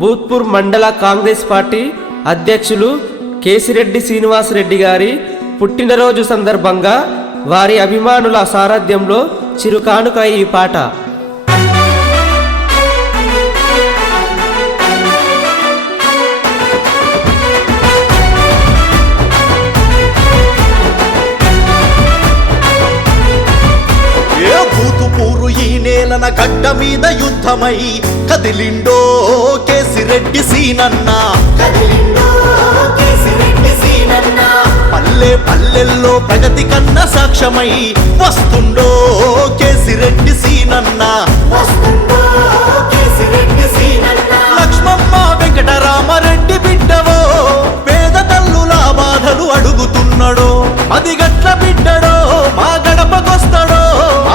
భూత్పూర్ మండల కాంగ్రెస్ పార్టీ అధ్యక్షులు కేసిరెడ్డి శ్రీనివాసరెడ్డి గారి పుట్టినరోజు సందర్భంగా వారి అభిమానుల సారథ్యంలో చిరుకానుక ఈ పాట. భూతుపూరు ఈ నేలన గడ్డ మీద యుద్ధమై కదిలిండో కేసిరెడ్డి సీనన్న, పల్లె పల్లెల్లో ప్రగతి కన్న సాక్ష్యమై వస్తుండో కేసిరెడ్డి సీనన్న. లక్ష్మమ్మ వెంకటరామరెడ్డి బిడ్డవో పేద తల్లుల బాధలు అడుగుతున్నాడో, అది గట్ల బిడ్డడో మా గడపకొస్తాడో,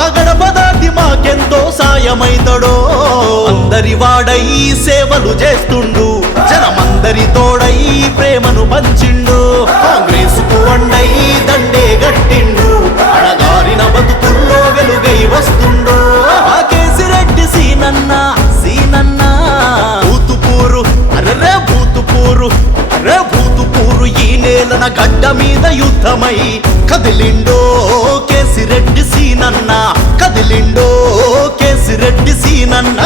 ఆ గడప దాటి మాకెంతో సాయమైతడో. అందరి వాడై సేవలు చేస్తుండు, జనమందరి తోడై ప్రేమను పంచిండు, కాంగ్రెస్ కు వండై దండే గట్టిండు, అణగారిన బతుకుల్లో వెలుగై వస్తుండో ఆ కేసిరెడ్డి సీనన్న సీనన్న. భూతుపూరు అరే భూతుపూరు అరే భూతుపూరు ఈ నేలన గడ్డ మీద యుద్ధమై కదిలిండో కేసిరెడ్డి సీనన్న, కదిలిండో కేసిరెడ్డి సీనన్న.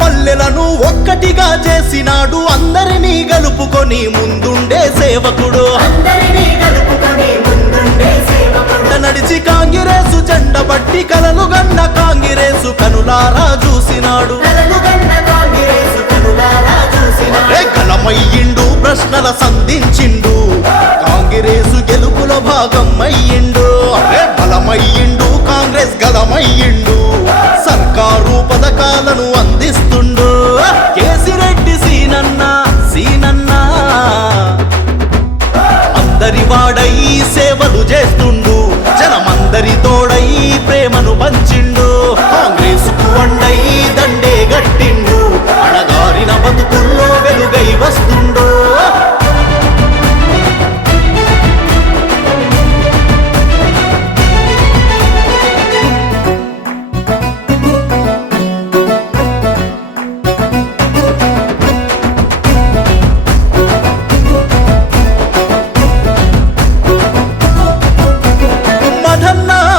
పల్లెలను ఒక్కటిగా చేసినాడు, అందరినీ గలుపుకొని ముందుండే సేవకుడు, నడిచి కాంగ్రెసు జెండ బట్టి కలలు గన్న కాంగ్రెసు కనులారా చూసినాడు, గలమయ్యిండు ప్రశ్నల సంధించిండు, కాంగ్రెసు గెలుపుల భాగం అయ్యిండు, బలమయ్యిండు కాంగ్రెస్ గలమయ్యిండు, సర్కారు పథకాలను అందిస్తుండు కేసిరెడ్డి సీనన్న సీనన్న. అందరి వాడై సేవలు చేస్తుండు, జనమందరి తోడై ప్రేమను పంచిండు, కాంగ్రెస్ కు వండై దండే గట్టిండు, అణగారిన బతుకుల్లో వెలుగై వస్తుండో.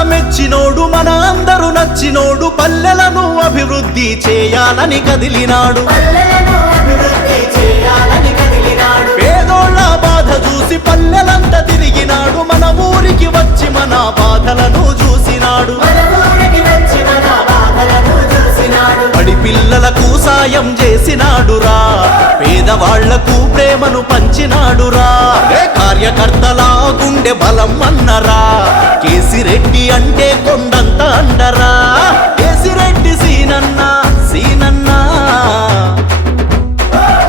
మెచ్చినోడు మన అందరూ నచ్చినోడు, పల్లెలను అభివృద్ధి చేయాలని కదిలినాడు, పేదోళ్ళ బాధ చూసి పల్లెలంతా తిరిగినాడు, మన ఊరికి వచ్చి మన బాధలను చూసినాడు, బడి పిల్లలకు సాయం చేసినాడురా, పేదవాళ్లకు ప్రేమను పంచినాడురా, కార్యకర్తలా గుండె బలం అన్నరా, కేసిరెడ్డి అంటే కొండంత అండరా కేసిరెడ్డి సీనన్న సీనన్న.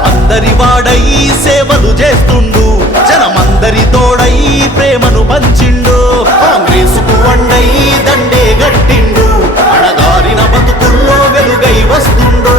అందరి వాడై సేవలు చేస్తుండు, జనమందరి తోడై ప్రేమను పంచిండు, కాంగ్రెస్ కు వండై దండే గట్టిండు, అణగారిన బతుకుల్లో వెలుగై వస్తుండో.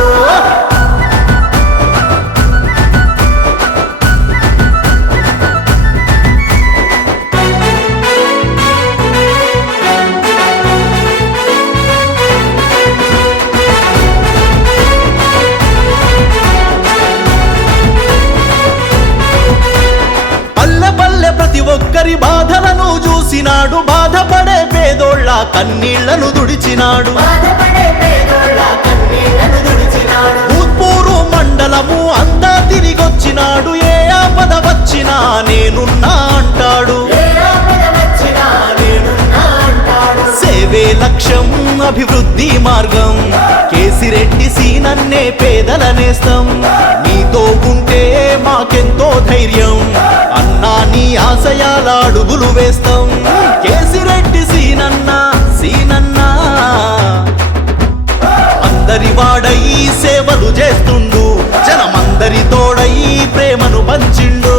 ప్రతి ఒక్కరి బాధలను చూసినాడు, బాధపడే పేదోళ్ళ కన్నీళ్లను తుడిచినాడు, భూత్పూరు మండలము అంతా తిరిగొచ్చినాడు, ఏ ఆపద వచ్చినా నేనున్నా అంటాడు, సేవే లక్ష్యం అభివృద్ధి మార్గం, కేసిరెడ్డి సీనన్నే పేదల నేస్తం, నీతో ఉంటే మాకెంతో ధైర్యం, అన్నా నీ ఆశయాల అడుగులు వేస్తాం కేసిరెడ్డి సీనన్న సీనన్న. అందరి వాడై సేవలు చేస్తుండు, జనమందరి తోడై ప్రేమను పంచిండు,